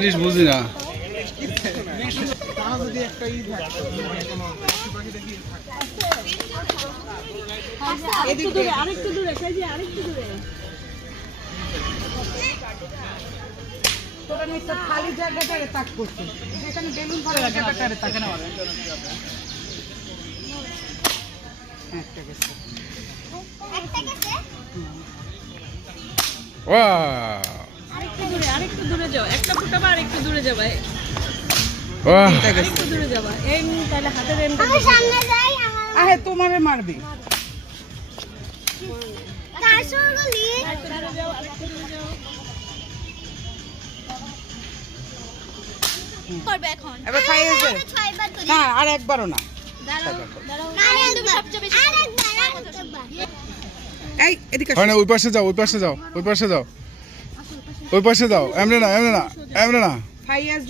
জিনিস বুঝি না। আরেকটু দূরে তোরা নিশ্চয় খালি জায়গাটারে তাক করছে, যেখানে বেলুন ভরা জায়গাটারে তাক না। আরেকটু দূরে যাও, একটা ফুটাবা আরেকটু দূরে যাবা, আরেকটু দূরে যাবা। এই তাহলে হাতের এন্ড সামনে যাই, আহে তোমারে মারবে। কাশরগুলি আরেকটু দূরে যাও, আরেকটু দূরে যাও। করবে এখন এবার খাই আছে 6 বার করি না, আর একবারও না। দাঁড়াও দাঁড়াও, তুমি সবচেয়ে বেশি আরেকবার। এই এদিকে হয় না, ওই পাশে যাও, ওই পাশে যাও, ওই পাশে যাও, ওই পাশে যাও। এমনে না, এমনে না, এমনে না। ফাইয়াজ